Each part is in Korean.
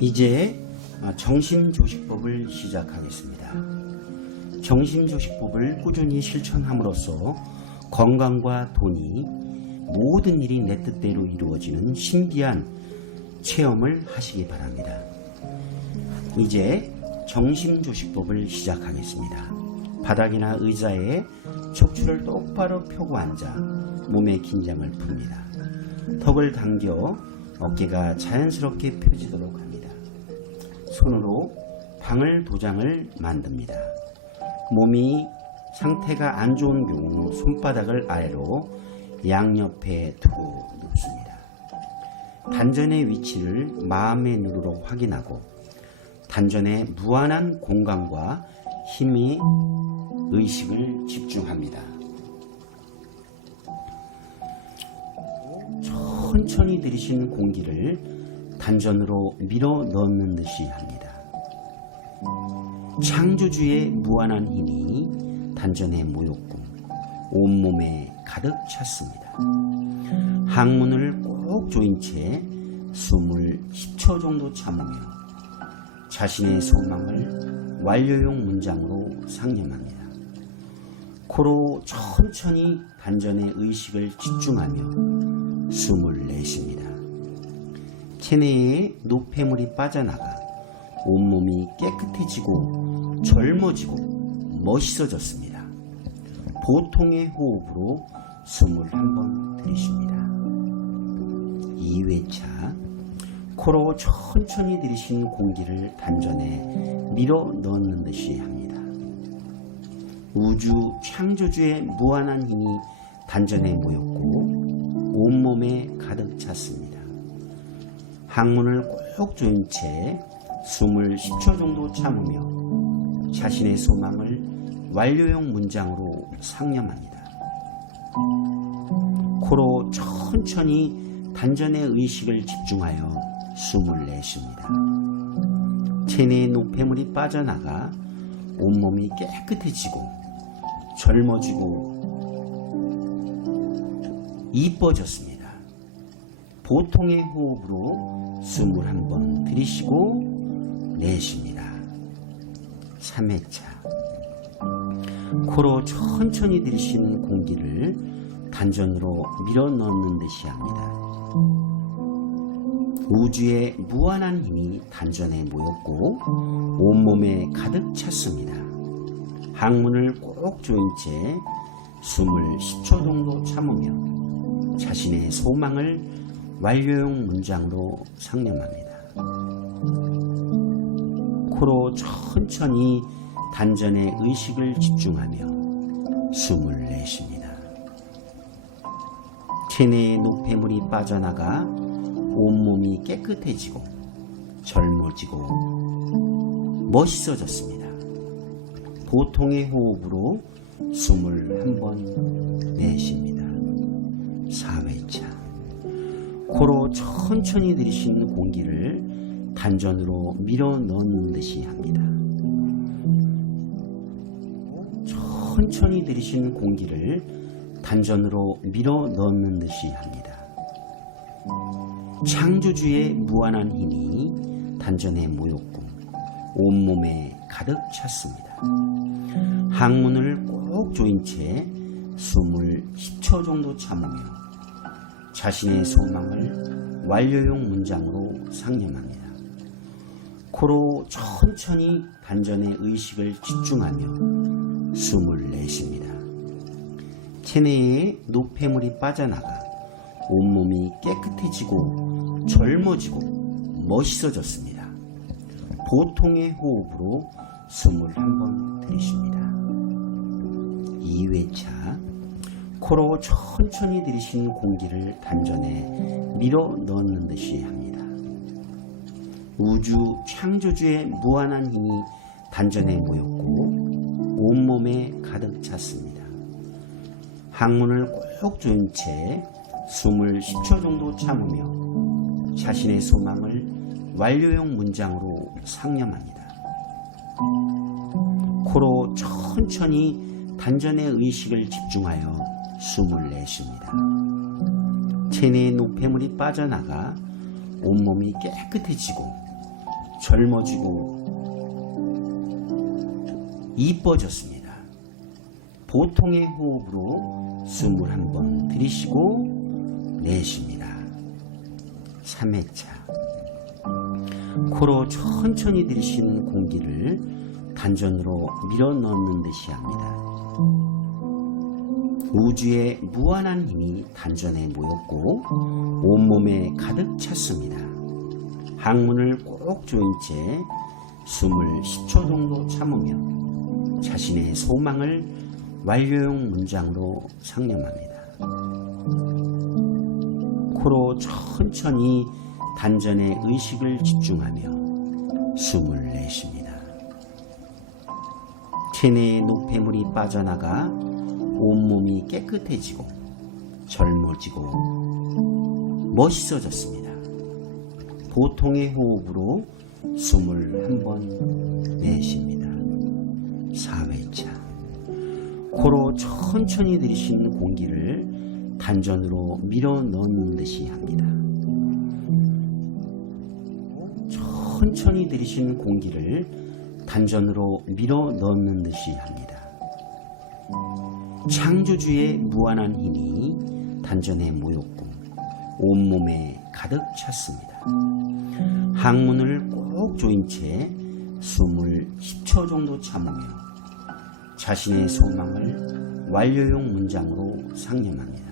이제 정신조식법을 시작하겠습니다. 정신조식법을 꾸준히 실천함으로써 건강과 돈이 모든 일이 내 뜻대로 이루어지는 신기한 체험을 하시기 바랍니다. 이제 정신조식법을 시작하겠습니다. 바닥이나 의자에 척추를 똑바로 펴고 앉아 몸의 긴장을 풉니다. 턱을 당겨 어깨가 자연스럽게 펴지도록 합니다. 손으로 방울 도장을 만듭니다. 몸이 상태가 안 좋은 경우 손바닥을 아래로 양옆에 두고 눕습니다. 단전의 위치를 마음의 눈으로 확인하고 단전의 무한한 공간과 힘의 의식을 집중합니다. 천천히 들이신 공기를 단전으로 밀어 넣는 듯이 합니다. 창조주의 무한한 힘이 단전에 모였고 온몸에 가득 찼습니다. 항문을 꼭 조인 채 숨을 10초 정도 참으며 자신의 소망을 완료형 문장으로 상념합니다. 코로 천천히 단전의 의식을 집중하며 숨을 내쉽니다. 체내에 노폐물이 빠져나가 온몸이 깨끗해지고 젊어지고 멋있어졌습니다. 보통의 호흡으로 숨을 한번 들이쉽니다. 2회차 코로 천천히 들이신 공기를 단전에 밀어 넣는 듯이 합니다. 우주 창조주의 무한한 힘이 단전에 모였고 온몸에 가득 찼습니다. 항문을 꼭 조인 채 숨을 10초 정도 참으며 자신의 소망을 완료형 문장으로 상념합니다. 코로 천천히 단전의 의식을 집중하여 숨을 내쉽니다. 체내의 노폐물이 빠져나가 온몸이 깨끗해지고 젊어지고 이뻐졌습니다. 보통의 호흡으로 숨을 한번 들이쉬고 내쉽니다. 3회차 코로 천천히 들이쉬는 공기를 단전으로 밀어 넣는 듯이 합니다. 우주의 무한한 힘이 단전에 모였고 온몸에 가득 찼습니다. 항문을 꼭 조인 채 숨을 10초 정도 참으며 자신의 소망을 완료형 문장으로 상념합니다. 코로 천천히 단전의 의식을 집중하며 숨을 내쉽니다. 체내의 노폐물이 빠져나가 온몸이 깨끗해지고 젊어지고 멋있어졌습니다. 보통의 호흡으로 숨을 한번 내쉽니다. 4회차 코로 천천히 들이쉬는 공기를 단전으로 밀어 넣는 듯이 합니다. 천천히 들이쉬는 공기를 단전으로 밀어 넣는 듯이 합니다. 창조주의 무한한 힘이 단전에 모였고 온몸에 가득 찼습니다. 항문을 꼭 조인 채 숨을 10초 정도 참으며 자신의 소망을 완료형 문장으로 상념합니다. 코로 천천히 단전의 의식을 집중하며 숨을 내쉽니다. 체내에 노폐물이 빠져나가 온몸이 깨끗해지고 젊어지고 멋있어졌습니다. 보통의 호흡으로 숨을 한번 들이쉽니다. 2회차 코로 천천히 들이신 공기를 단전에 밀어 넣는 듯이 합니다. 우주 창조주의 무한한 힘이 단전에 모였고 온몸에 가득 찼습니다. 항문을 꼭 조인 채 숨을 10초 정도 참으며 자신의 소망을 완료형 문장으로 상념합니다. 코로 천천히 단전의 의식을 집중하여 숨을 내쉽니다. 체내의 노폐물이 빠져나가 온몸이 깨끗해지고 젊어지고 이뻐졌습니다. 보통의 호흡으로 숨을 한번 들이쉬고 내쉽니다. 3회차. 코로 천천히 들이쉬는 공기를 단전으로 밀어 넣는 듯이 합니다. 우주의 무한한 힘이 단전에 모였고 온몸에 가득 찼습니다. 항문을 꼭 조인 채 숨을 10초 정도 참으며 자신의 소망을 완료형 문장으로 상념합니다. 코로 천천히 단전에 의식을 집중하며 숨을 내쉽니다. 체내의 노폐물이 빠져나가 온몸이 깨끗해지고 젊어지고 멋있어졌습니다. 보통의 호흡으로 숨을 한번 내쉽니다. 4회차. 코로 천천히 들이쉬는 공기를 단전으로 밀어 넣는 듯이 합니다. 천천히 들이쉬는 공기를 단전으로 밀어 넣는 듯이 합니다. 창조주의 무한한 힘이 단전에 모였고 온몸에 가득 찼습니다. 항문을 꼭 조인 채 숨을 10초 정도 참으며 자신의 소망을 완료형 문장으로 상념합니다.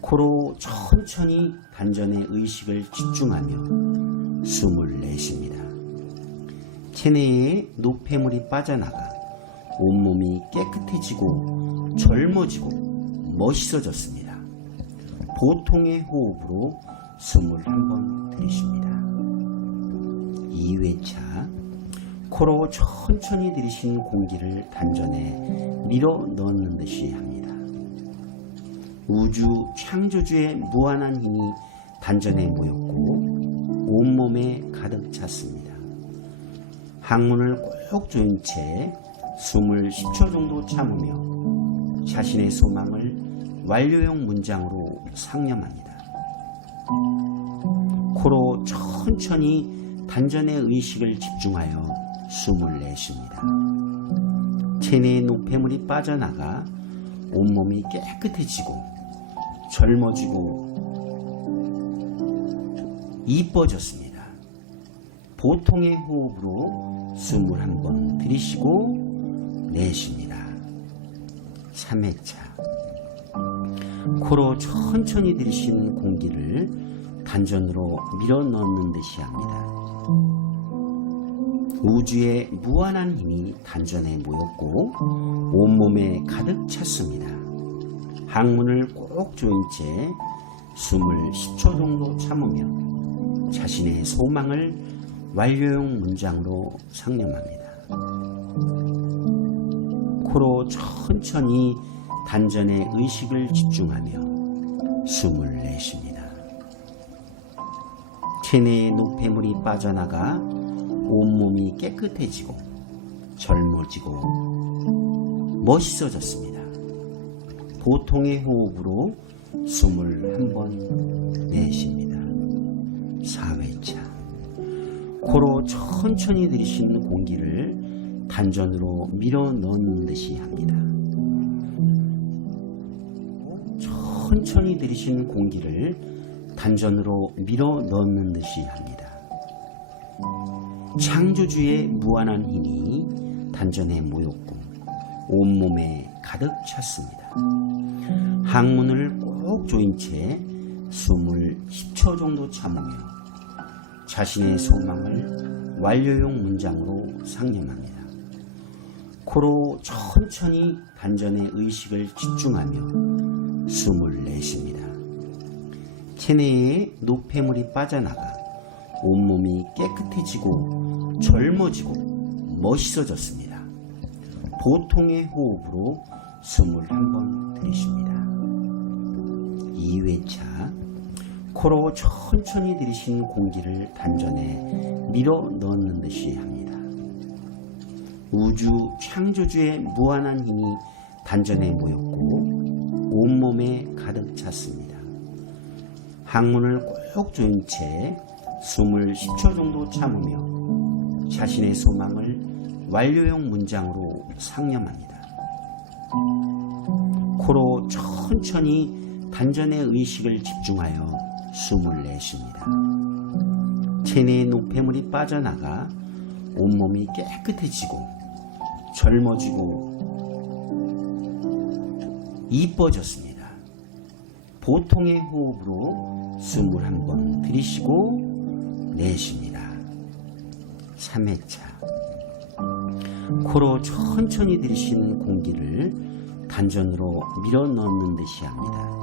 코로 천천히 단전에 의식을 집중하며 숨을 내쉽니다. 체내에 노폐물이 빠져나가 온몸이 깨끗해지고 젊어지고 멋있어졌습니다. 보통의 호흡으로 숨을 한번 들이쉽니다. 2회차. 코로 천천히 들이쉬는 공기를 단전에 밀어 넣는 듯이 합니다. 우주 창조주의 무한한 힘이 단전에 모였고 온몸에 가득 찼습니다. 항문을 꼭 조인 채 숨을 10초 정도 참으며 자신의 소망을 완료형 문장으로 상념합니다. 코로 천천히 단전의 의식을 집중하여 숨을 내쉽니다. 체내의 노폐물이 빠져나가 온몸이 깨끗해지고 젊어지고 이뻐졌습니다. 보통의 호흡으로 숨을 한번 들이쉬고 내쉽니다. 3회차. 코로 천천히 들이쉬는 공기를 단전으로 밀어 넣는 듯이 합니다. 우주의 무한한 힘이 단전에 모였고 온몸에 가득 찼습니다. 항문을 꼭 조인 채 숨을 10초 정도 참으며 자신의 소망을 완료형 문장으로 상념합니다. 코로 천천히 단전에 의식을 집중하며 숨을 내쉽니다. 체내의 노폐물이 빠져나가 온몸이 깨끗해지고 젊어지고 멋있어졌습니다. 보통의 호흡으로 숨을 한번 내쉽니다. 4회차. 코로 천천히 들이쉬는 공기를 단전으로 밀어 넣는 듯이 합니다. 천천히 들이쉬는 공기를 단전으로 밀어 넣는 듯이 합니다. 창조주의 무한한 힘이 단전에 모였고 온몸에 가득 찼습니다. 항문을 꼭 조인 채 숨을 10초 정도 참으며 자신의 소망을 완료형 문장으로 상념합니다. 코로 천천히 단전의 의식을 집중하며 숨을 내쉽니다. 체내에 노폐물이 빠져나가 온몸이 깨끗해지고 젊어지고 멋있어졌습니다. 보통의 호흡으로 숨을 한번 들이쉽니다. 2회차. 코로 천천히 들이쉬는 공기를 단전에 밀어 넣는 듯이 합니다. 우주 창조주의 무한한 힘이 단전에 모였고 온몸에 가득 찼습니다. 항문을 꼭 조인 채 숨을 10초 정도 참으며 자신의 소망을 완료형 문장으로 상념합니다. 코로 천천히 단전의 의식을 집중하여 숨을 내쉽니다. 체내의 노폐물이 빠져나가 온몸이 깨끗해지고 젊어지고 이뻐졌습니다. 보통의 호흡으로 숨을 한번 들이쉬고 내쉽니다. 3회차. 코로 천천히 들이쉬는 공기를 단전으로 밀어 넣는 듯이 합니다.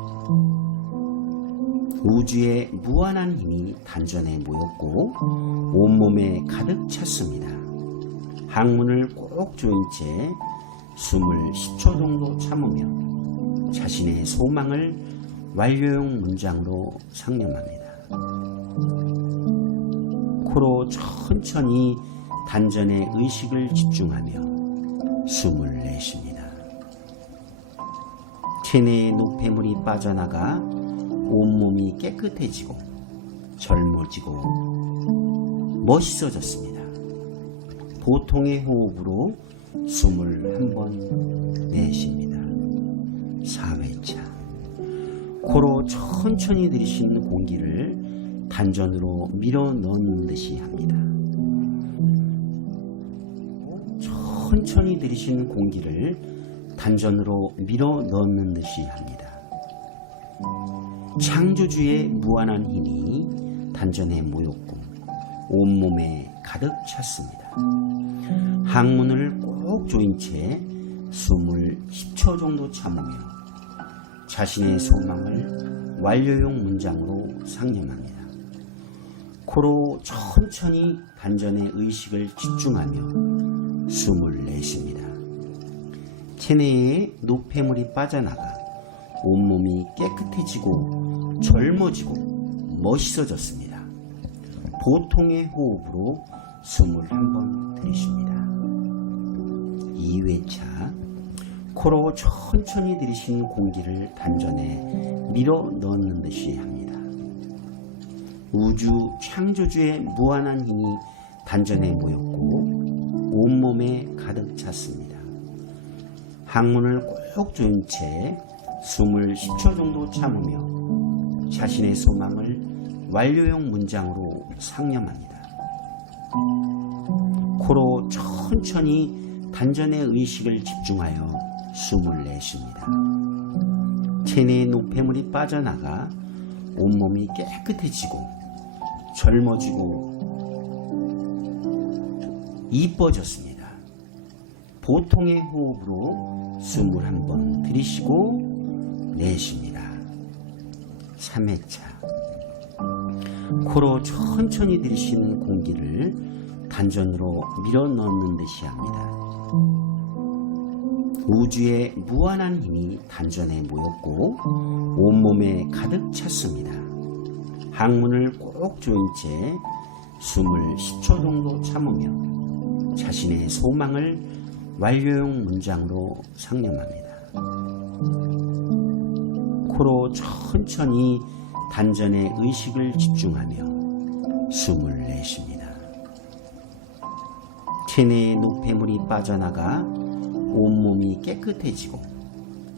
우주의 무한한 힘이 단전에 모였고 온몸에 가득 찼습니다. 항문을 꼭 조인 채 숨을 10초 정도 참으며 자신의 소망을 완료형 문장으로 상념합니다. 코로 천천히 단전의 의식을 집중하며 숨을 내쉽니다. 체내의 노폐물이 빠져나가 온몸이 깨끗해지고 젊어지고 멋있어졌습니다. 보통의 호흡으로 숨을 한번 내쉽니다. 4회차. 코로 천천히 들이쉬는 공기를 단전으로 밀어 넣는 듯이 합니다. 천천히 들이쉬는 공기를 단전으로 밀어 넣는 듯이 합니다. 창조주의 무한한 힘이 단전에 모였고 온몸에 가득 찼습니다. 항문을 꼭 조인 채 숨을 10초 정도 참으며 자신의 소망을 완료형 문장으로 상념합니다. 코로 천천히 단전의 의식을 집중하며 숨을 내쉽니다. 체내에 노폐물이 빠져나가 온몸이 깨끗해지고 젊어지고 멋있어졌습니다. 보통의 호흡으로 숨을 한번 들이쉽니다. 2회차. 코로 천천히 들이쉬는 공기를 단전에 밀어 넣는 듯이 합니다. 우주 창조주의 무한한 힘이 단전에 모였고 온몸에 가득 찼습니다. 항문을 꼭 조인 채 숨을 10초 정도 참으며 자신의 소망을 완료형 문장으로 상념합니다. 코로 천천히 단전의 의식을 집중하여 숨을 내쉽니다. 체내의 노폐물이 빠져나가 온몸이 깨끗해지고 젊어지고 이뻐졌습니다. 보통의 호흡으로 숨을 한번 들이쉬고 내쉽니다. 3회차. 코로 천천히 들이쉬는 공기를 단전으로 밀어 넣는 듯이 합니다. 우주의 무한한 힘이 단전에 모였고 온몸에 가득 찼습니다. 항문을 꼭 조인 채 숨을 10초 정도 참으며 자신의 소망을 완료형 문장으로 상념합니다. 코로 천천히 단전의 의식을 집중하며 숨을 내쉽니다. 체내의 노폐물이 빠져나가 온몸이 깨끗해지고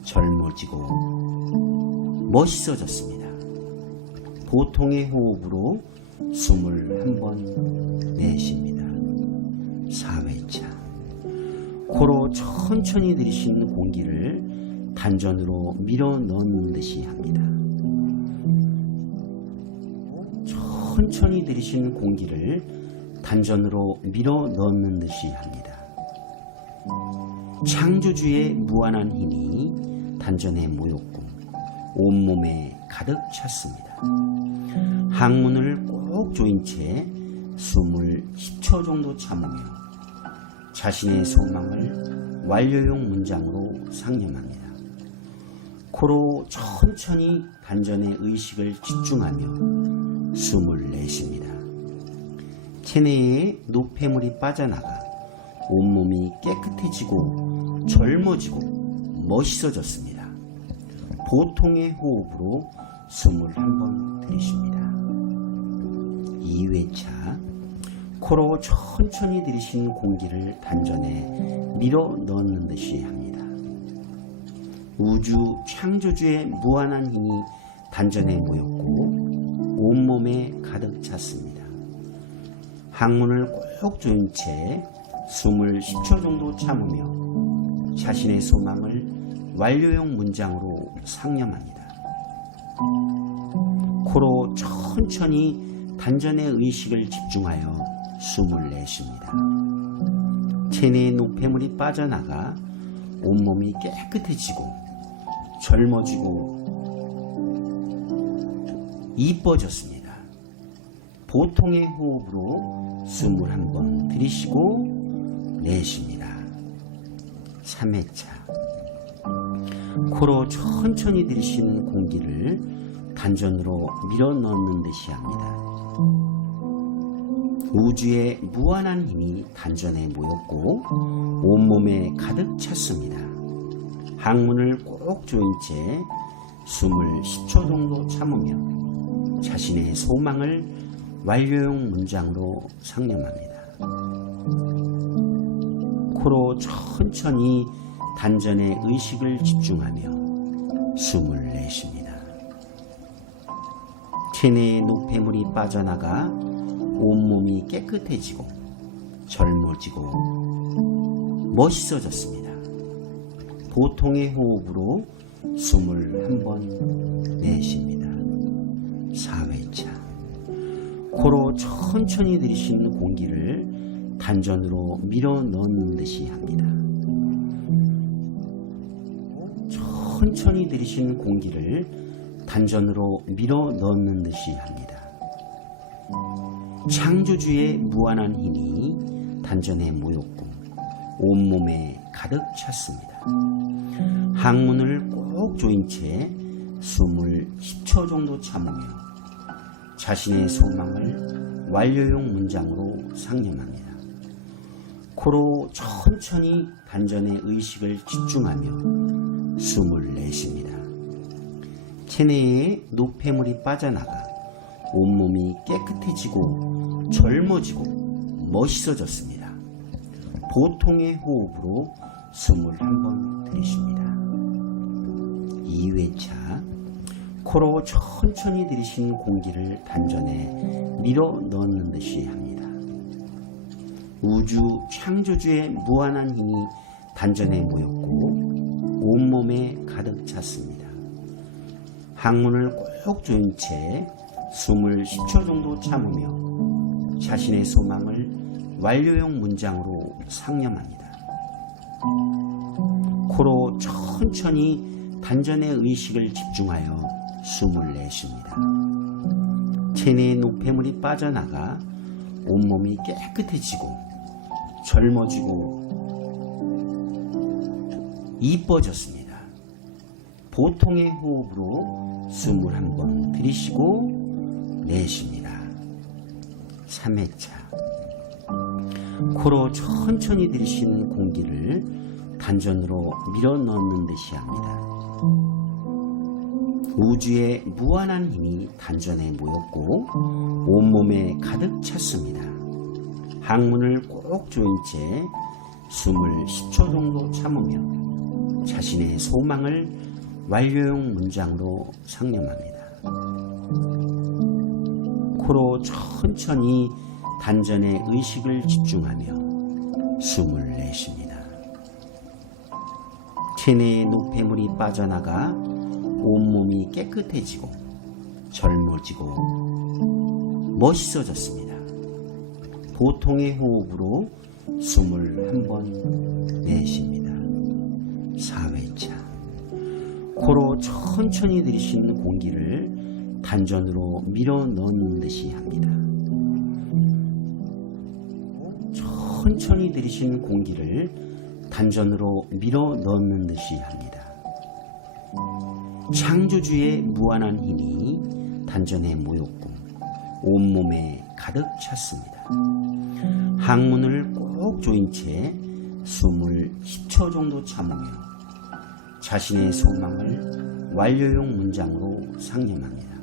젊어지고 멋있어졌습니다. 보통의 호흡으로 숨을 한번 내쉽니다. 4회차. 코로 천천히 들이쉬는 공기를 단전으로 밀어 넣는 듯이 합니다. 천천히 들이쉬는 공기를 단전으로 밀어 넣는 듯이 합니다. 창조주의 무한한 힘이 단전에 모였고 온몸에 가득 찼습니다. 항문을 꼭 조인 채 숨을 10초 정도 참으며 자신의 소망을 완료형 문장으로 상념합니다. 코로 천천히 단전의 의식을 집중하며 숨을 내쉽니다. 체내에 노폐물이 빠져나가 온몸이 깨끗해지고 젊어지고 멋있어졌습니다. 보통의 호흡으로 숨을 한번 들이쉽니다. 2회차 코로 천천히 들이신 공기를 단전에 밀어 넣는 듯이 합니다. 우주 창조주의 무한한 힘이 단전에 모였고 온몸에 가득 찼습니다. 항문을 꼭 조인 채 숨을 10초 정도 참으며 자신의 소망을 완료형 문장으로 상념합니다. 코로 천천히 단전의 의식을 집중하여 숨을 내쉽니다. 체내의 노폐물이 빠져나가 온몸이 깨끗해지고 젊어지고 이뻐졌습니다. 보통의 호흡으로 숨을 한번 들이쉬고 내쉽니다. 3회차 코로 천천히 들이쉬는 공기를 단전으로 밀어 넣는 듯이 합니다. 우주의 무한한 힘이 단전에 모였고 온몸에 가득 찼습니다. 항문을 꼭 조인 채 숨을 10초 정도 참으며 자신의 소망을 완료형 문장으로 상념합니다. 코로 천천히 단전의 의식을 집중하며 숨을 내쉽니다. 체내의 노폐물이 빠져나가 온몸이 깨끗해지고 젊어지고 멋있어졌습니다. 보통의 호흡으로 숨을 한번 내쉽니다. 4회차 코로 천천히 들이쉬는 공기를 단전으로 밀어 넣는 듯이 합니다. 천천히 들이쉬는 공기를 단전으로 밀어 넣는 듯이 합니다. 창조주의 무한한 힘이 단전에 모였고 온몸에 가득 찼습니다. 항문을 꼭 조인 채 숨을 10초 정도 참으며 자신의 소망을 완료형 문장으로 상념합니다. 코로 천천히 단전의 의식을 집중하며 숨을 내쉽니다. 체내에 노폐물이 빠져나가 온몸이 깨끗해지고 젊어지고 멋있어졌습니다. 보통의 호흡으로 숨을 한번 들이쉽니다. 2회차 코로 천천히 들이신 공기를 단전에 밀어 넣는 듯이 합니다. 우주 창조주의 무한한 힘이 단전에 모였고 온몸에 가득 찼습니다. 항문을 꼭 조인 채 숨을 10초 정도 참으며 자신의 소망을 완료형 문장으로 상념합니다. 코로 천천히 단전의 의식을 집중하여 숨을 내쉽니다. 체내의 노폐물이 빠져나가 온몸이 깨끗해지고 젊어지고 이뻐졌습니다. 보통의 호흡으로 숨을 한번 들이쉬고 내쉽니다. 3회차 코로 천천히 들이쉬는 공기를 단전으로 밀어 넣는 듯이 합니다. 우주의 무한한 힘이 단전에 모였고 온몸에 가득 찼습니다. 항문을 꼭 조인 채 숨을 10초 정도 참으며 자신의 소망을 완료형 문장으로 상념합니다. 코로 천천히 단전의 의식을 집중하며 숨을 내쉽니다. 체내의 노폐물이 빠져나가 온몸이 깨끗해지고 젊어지고 멋있어졌습니다. 보통의 호흡으로 숨을 한번 내쉽니다. 4회차 코로 천천히 들이쉬는 공기를 단전으로 밀어 넣는 듯이 합니다. 천천히 들이쉬는 공기를 단전으로 밀어 넣는 듯이 합니다. 창조주의 무한한 힘이 단전에 모였고 온몸에 가득 찼습니다. 항문을 꼭 조인 채 숨을 10초 정도 참으며 자신의 소망을 완료형 문장으로 상념합니다.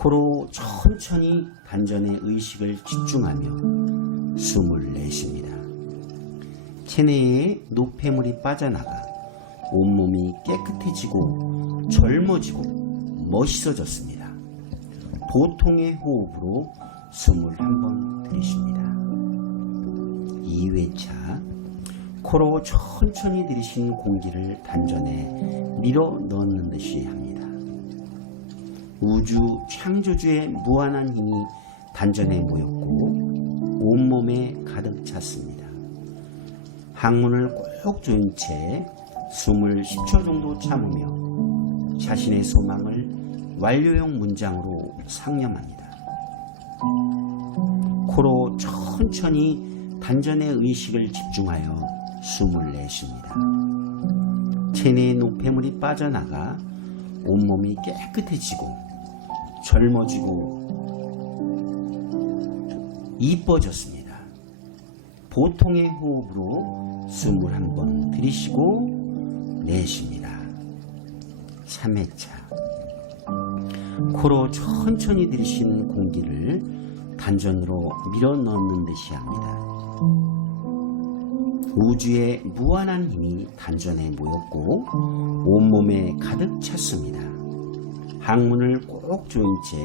코로 천천히 단전에 의식을 집중하며 숨을 내쉽니다. 체내에 노폐물이 빠져나가 온몸이 깨끗해지고 젊어지고 멋있어졌습니다. 보통의 호흡으로 숨을 한번 들이쉽니다. 2회차 코로 천천히 들이신 공기를 단전에 밀어 넣는 듯이 합니다. 우주 창조주의 무한한 힘이 단전에 모였고 온몸에 가득 찼습니다. 항문을 꼭 조인 채 숨을 10초 정도 참으며 자신의 소망을 완료형 문장으로 상념합니다. 코로 천천히 단전의 의식을 집중하여 숨을 내쉽니다. 체내의 노폐물이 빠져나가 온몸이 깨끗해지고 젊어지고 이뻐졌습니다. 보통의 호흡으로 숨을 한번 들이쉬고 내쉽니다. 3회차 코로 천천히 들이신 공기를 단전으로 밀어 넣는 듯이 합니다. 우주의 무한한 힘이 단전에 모였고 온몸에 가득 찼습니다. 항문을 꼭 조인 채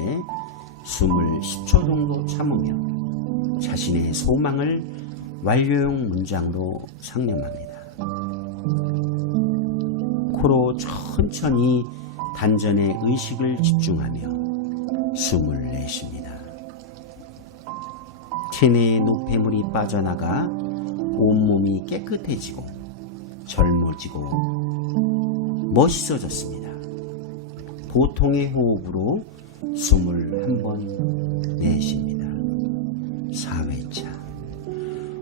숨을 10초 정도 참으며 자신의 소망을 완료형 문장으로 상념합니다. 코로 천천히 단전에 의식을 집중하며 숨을 내쉽니다. 체내의 노폐물이 빠져나가 온몸이 깨끗해지고 젊어지고 멋있어졌습니다. 보통의 호흡으로 숨을 한번 내쉽니다. 4회차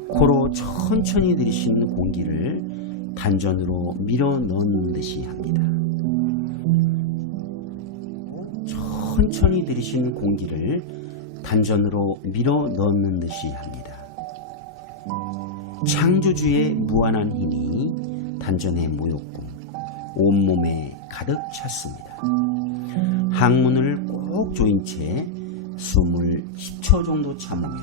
코로 천천히 들이신 공기를 단전으로 밀어 넣는 듯이 합니다. 천천히 들이신 공기를 단전으로 밀어 넣는 듯이 합니다. 창조주의 무한한 힘이 단전에 모였고 온몸에 가득 찼습니다. 항문을 꼭 조인 채 숨을 10초 정도 참으며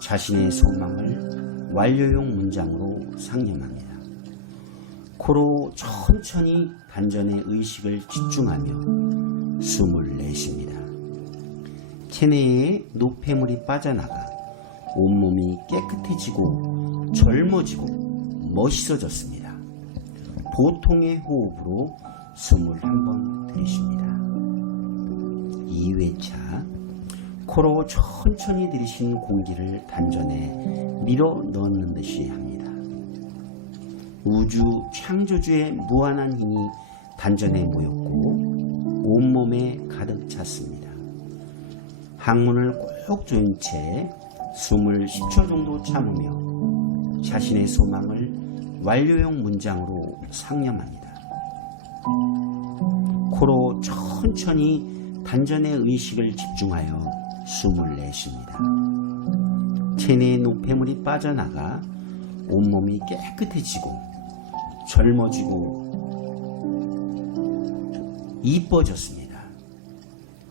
자신의 소망을 완료형 문장으로 상념합니다. 코로 천천히 단전에 의식을 집중하며 숨을 내쉽니다. 체내에 노폐물이 빠져나가 온몸이 깨끗해지고 젊어지고 멋있어졌습니다. 보통의 호흡으로 숨을 한번 들이쉽니다. 2회차 코로 천천히 들이신 공기를 단전에 밀어 넣는 듯이 합니다. 우주 창조주의 무한한 힘이 단전에 모였고 온몸에 가득 찼습니다. 항문을 꼭 조인 채 숨을 10초 정도 참으며 자신의 소망을 완료형 문장으로 상념합니다. 코로 천천히 단전의 의식을 집중하여 숨을 내쉽니다. 체내의 노폐물이 빠져나가 온몸이 깨끗해지고 젊어지고 이뻐졌습니다.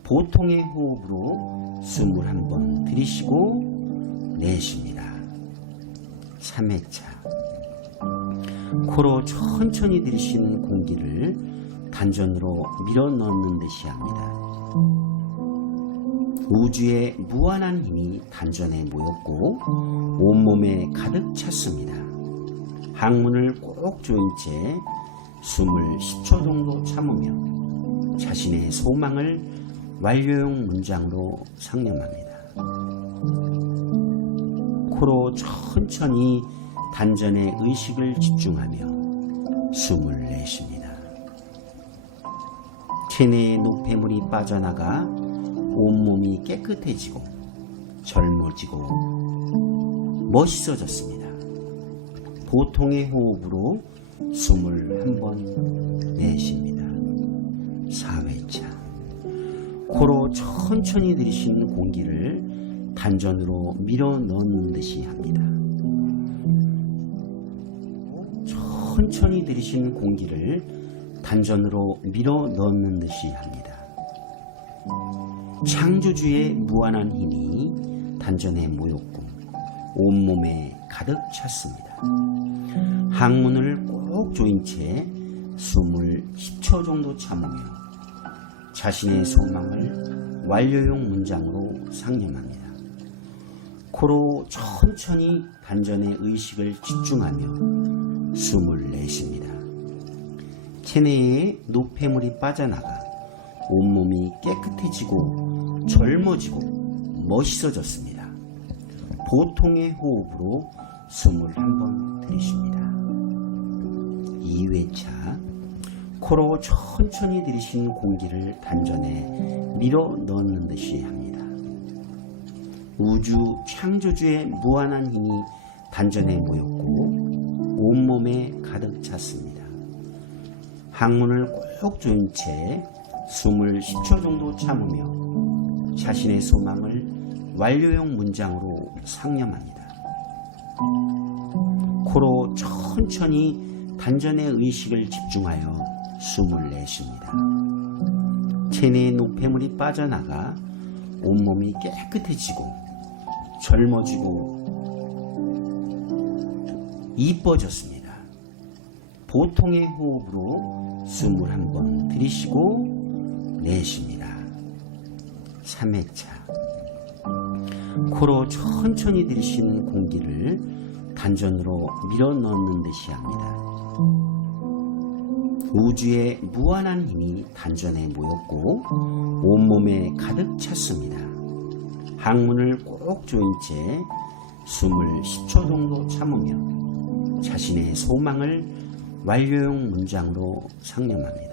보통의 호흡으로 숨을 한번 들이쉬고 내쉽니다. 3회차 코로 천천히 들이신 공기를 단전으로 밀어 넣는 듯이 합니다. 우주의 무한한 힘이 단전에 모였고 온몸에 가득 찼습니다. 항문을 꼭 조인 채 숨을 10초 정도 참으며 자신의 소망을 완료형 문장으로 상념합니다. 코로 천천히 단전에 의식을 집중하며 숨을 내쉽니다. 체내의 노폐물이 빠져나가 온몸이 깨끗해지고 젊어지고 멋있어졌습니다. 보통의 호흡으로 숨을 한번 내쉽니다. 4회차 코로 천천히 들이신 공기를 단전으로 밀어 넣는 듯이 합니다. 천천히 들이신 공기를 단전으로 밀어 넣는 듯이 합니다. 창조주의 무한한 힘이 단전에 모였고 온몸에 가득 찼습니다. 항문을 꼭 조인 채 숨을 10초 정도 참으며 자신의 소망을 완료형 문장으로 상념합니다. 코로 천천히 단전의 의식을 집중하며 숨을 내쉽니다. 체내에 노폐물이 빠져나가 온몸이 깨끗해지고 젊어지고 멋있어졌습니다. 보통의 호흡으로 숨을 한번 들이쉽니다. 2회차 코로 천천히 들이신 공기를 단전에 밀어 넣는 듯이 합니다. 우주 창조주의 무한한 힘이 단전에 모였고 온몸에 가득 찼습니다. 항문을 꼭 조인 채 숨을 10초 정도 참으며 자신의 소망을 완료형 문장으로 상념합니다. 코로 천천히 단전의 의식을 집중하여 숨을 내쉽니다. 체내의 노폐물이 빠져나가 온몸이 깨끗해지고 젊어지고 이뻐졌습니다. 보통의 호흡으로 숨을 한번 들이쉬고 내쉽니다. 3회차 코로 천천히 들이신 공기를 단전으로 밀어 넣는 듯이 합니다. 우주의 무한한 힘이 단전에 모였고 온몸에 가득 찼습니다. 항문을 꼭 조인 채 숨을 10초 정도 참으며 자신의 소망을 완료형 문장으로 상념합니다.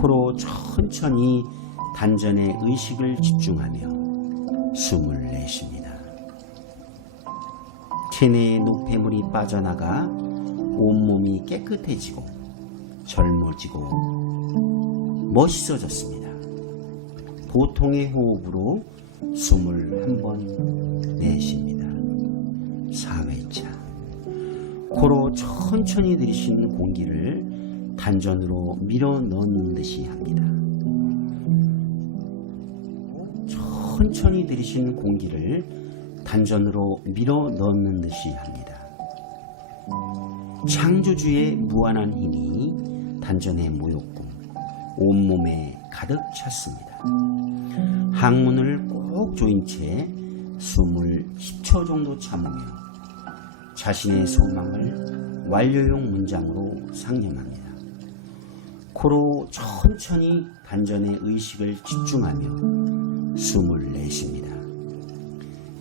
코로 천천히 단전의 의식을 집중하며 숨을 내쉽니다. 체내의 노폐물이 빠져나가 온몸이 깨끗해지고 젊어지고 멋있어졌습니다. 보통의 호흡으로 숨을 한번 내쉽니다. 4회차 코로 천천히 들이신 공기를 단전으로 밀어 넣는 듯이 합니다. 천천히 들이신 공기를 단전으로 밀어 넣는 듯이 합니다. 창조주의 무한한 힘이 단전에 모였고 온몸에 가득 찼습니다. 항문을 꼭 조인 채 숨을 10초 정도 참으며 자신의 소망을 완료형 문장으로 상념합니다. 코로 천천히 단전의 의식을 집중하며 숨을 내쉽니다.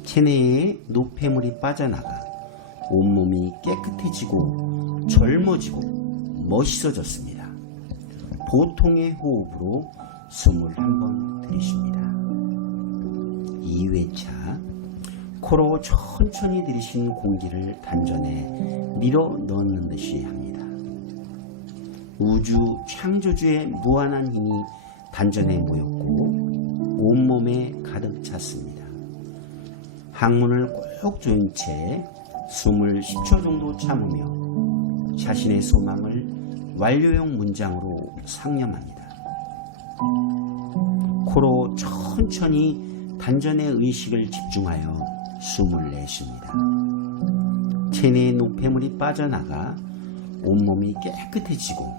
체내에 노폐물이 빠져나가 온몸이 깨끗해지고 젊어지고 멋있어졌습니다. 보통의 호흡으로 숨을 한번 들이쉽니다. 2회차 코로 천천히 들이신 공기를 단전에 밀어 넣는 듯이 합니다. 우주 창조주의 무한한 힘이 단전에 모였고 온몸에 가득 찼습니다. 항문을 꼭 조인 채 숨을 10초 정도 참으며 자신의 소망을 완료형 문장으로 상념합니다. 코로 천천히 단전의 의식을 집중하여 숨을 내쉽니다. 체내의 노폐물이 빠져나가 온몸이 깨끗해지고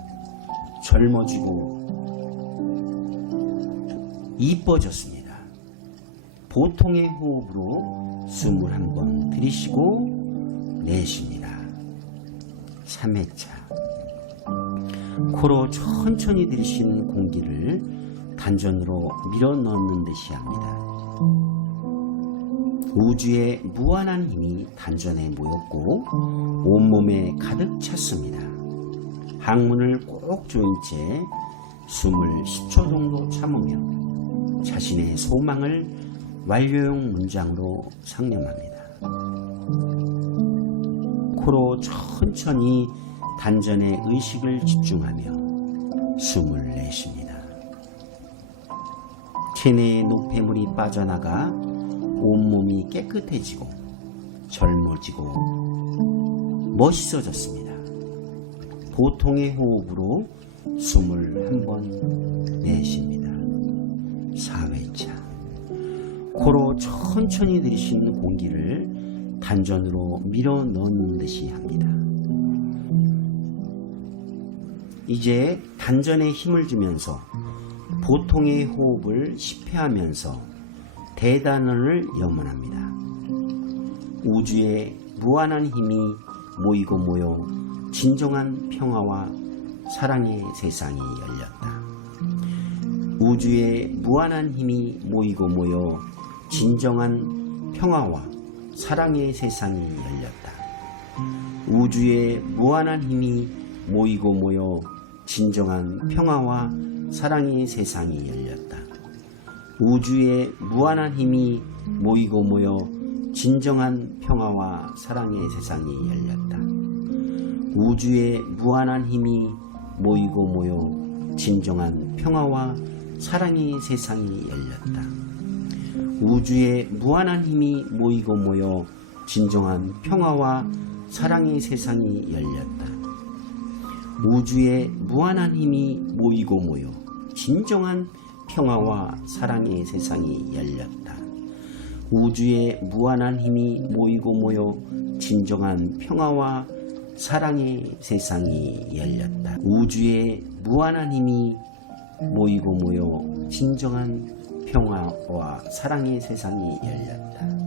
젊어지고 이뻐졌습니다. 보통의 호흡으로 숨을 한번 들이쉬고 내쉽니다. 3회차 코로 천천히 들이신 공기를 단전으로 밀어 넣는 듯이 합니다. 우주의 무한한 힘이 단전에 모였고 온몸에 가득 찼습니다. 항문을 꼭 조인 채 숨을 10초 정도 참으며 자신의 소망을 완료형 문장으로 상념합니다. 코로 천천히 단전의 의식을 집중하며 숨을 내쉽니다. 체내의 노폐물이 빠져나가 온몸이 깨끗해지고 젊어지고 멋있어졌습니다. 보통의 호흡으로 숨을 한번 내쉽니다. 천천히 들이신 공기를 단전으로 밀어 넣는 듯이 합니다. 이제 단전에 힘을 주면서 보통의 호흡을 10회 하면서 대단원을 염원합니다. 우주에 무한한 힘이 모이고 모여 진정한 평화와 사랑의 세상이 열렸다. 우주에 무한한 힘이 모이고 모여 진정한 평화와 사랑의 세상이 열렸다. 우주에 무한한 힘이 모이고 모여 진정한 평화와 사랑의 세상이 열렸다. 우주에 무한한 힘이 모이고 모여 진정한 평화와 사랑의 세상이 열렸다. 우주에 무한한 힘이 모이고 모여 진정한 평화와 사랑의 세상이 열렸다. 우주에 무한한 힘이 모이고 모여 진정한 평화와 사랑의 세상이 열렸다. 우주에 무한한 힘이 모이고 모여 진정한 평화와 사랑의 세상이 열렸다. 우주에 무한한 힘이 모이고 모여 진정한 평화와 사랑의 세상이 열렸다. 우주에 무한한 힘이 모이고 모여 진정한 평화와 사랑의 세상이 열렸다.